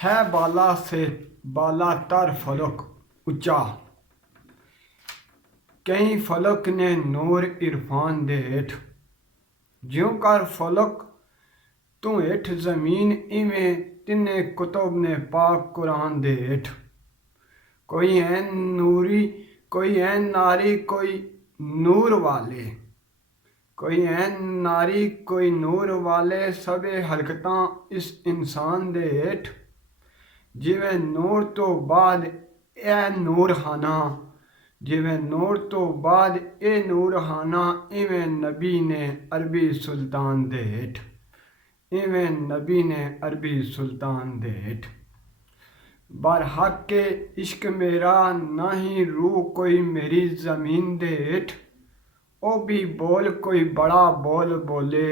है बाला से बाला तर फलक उच्चा। कई फलक ने नूर इरफान दे हेठ। ज्यों कर फलक तू हेठ जमीन इवें तिन्ने कुतुब ने पाक कुरान दे हेठ। कोई है नूरी कोई है नारी कोई नूर वाले, कोई है नारी कोई नूर वाले सबे हरकतां इस इंसान दे हेठ। जिवें नूर तो बाद ए नूर हाना, जिवें नूर तो बाद ए नूर हाना, इवें नबी ने अरबी सुल्तान दे हेठ, इवें नबी ने अरबी सुल्तान दे हेठ। बरहक के इश्क मेरा नहीं रूह कोई मेरी जमीन दे हेठ। ओ भी बोल कोई बड़ा बोल बोले,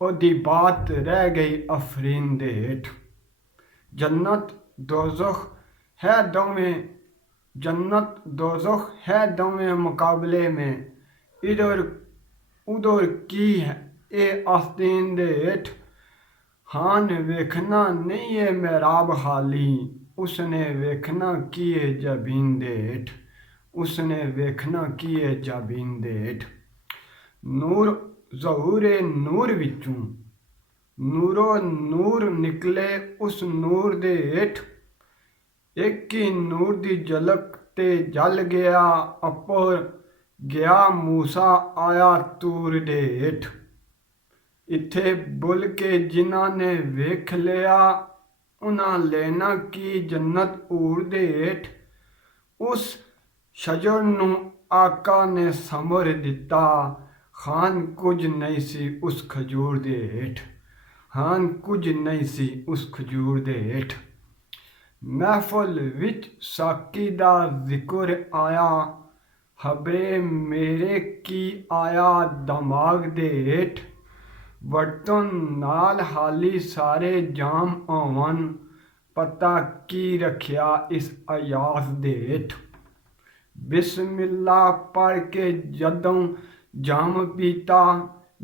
ओदी बात रह गई अफरीन दे हेठ। जन्नत दोज़ख है दोवें, जन्नत दोज़ख है दोवें मुकाबले में। इधर उधर की है ए आस्तीन दे हेठ। हान वेखना नहीं है मेराब हाली, उसने वेखना की है जबीन दे हेठ, उसने वेखना की है जबीन दे हेठ। नूर ज़हूरे नूर विचों, नूरो नूर निकले उस नूर दे हेठ। एक ही नूर दी झलक ते जल गया अपर गया मूसा आया तूर दे हेठ। इत्थे बुल के जिन्हां ने वेख लिया, उन्हां लेना की जन्नत ऊर दे हेठ। उस शजर नूं आका ने समर दिता, खान कुछ नहीं सी उस खजूर दे हेठ, खान कुछ नहीं सी उस खजूर दे हेठ। महफल विच साकी दा जिक्र आया, खबरे मेरे की आया दमाग दे हेठ। बर्तन नाल हाली सारे जाम होवन, पता की रखिया इस अयास दे हेठ। बिस्मिल्लाह पढ़ के जदों जाम पीता,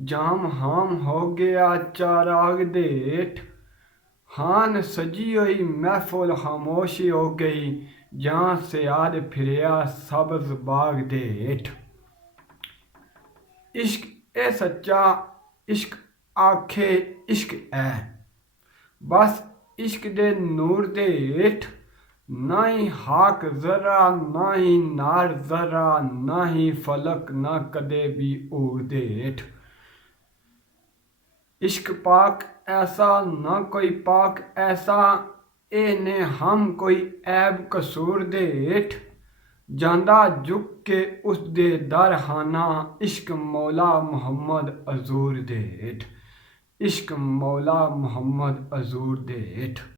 जाम हाम हो गया चराग दे हेठ। हान सजी हुई महफल खामोश हो गई, जहां से आद फिरिया सब्ज बाग दे हेठ। इश्क ए सच्चा इश्क आखे इश्क है, बस इश्क दे नूर दे हेठ। ना ही हाक जरा ना ही नार जरा, ना ही फलक ना कदे भी ऊर दे हेठ। इश्क पाक ऐसा ना कोई पाक ऐसा, ए ने हम कोई ऐब कसूर दे हेठ। जांदा झुक के उस दे दर खाना, इश्क मौला मुहम्मद हजूर दे हेठ, इश्क मौला मुहम्मद हजूर दे हेठ।